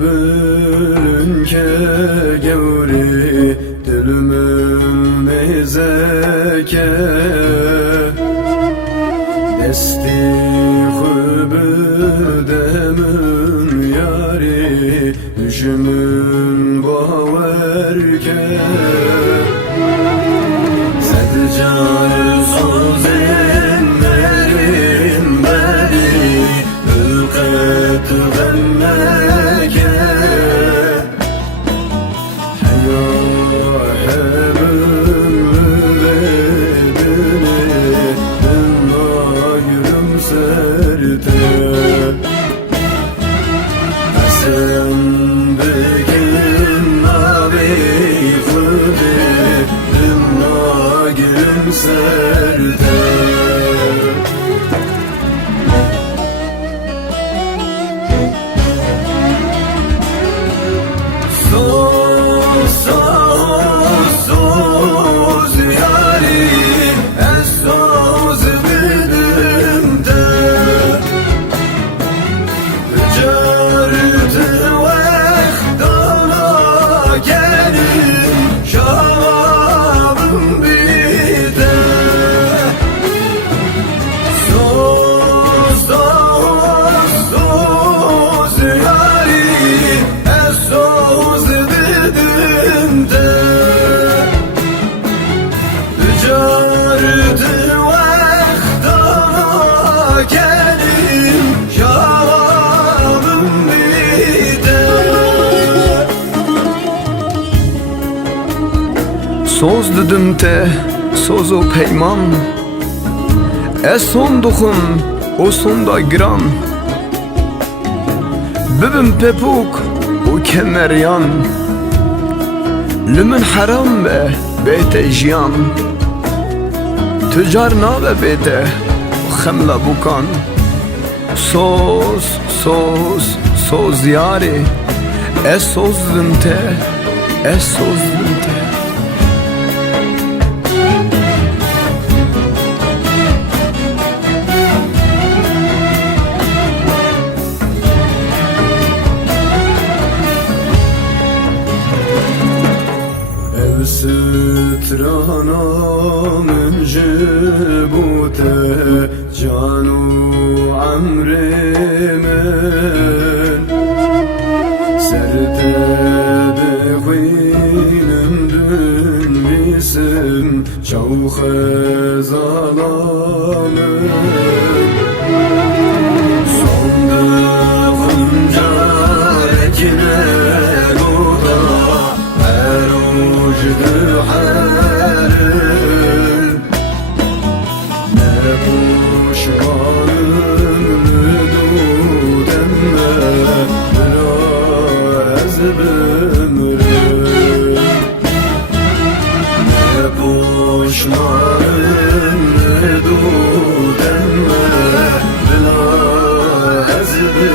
bülün ke gevri dülümün mezeke desti demin yari düşümün baverke sedcar sozin merin beri ülket gemmeke ya hebün bedini dinna gülümserte sen bekin abi kudi dinna gülümserte Soz dedim te, soz o peyman son dokun, o sonda giran Bibim pepuk, o kemeryan Lümün haram be, beyte jiyan Tücar nabe beyte, xemla bukan Soz, soz, soz yari soz dedim te, soz dedim te سترانا من جبوته جانو عمري من سرته بخوينم دون بيسم شوخ ظلامن صندوق جاركنا قوضا أروجد حالم نبوش غالم ردودم بلا عزب مرم نبوش غالم ردودم بلا عزب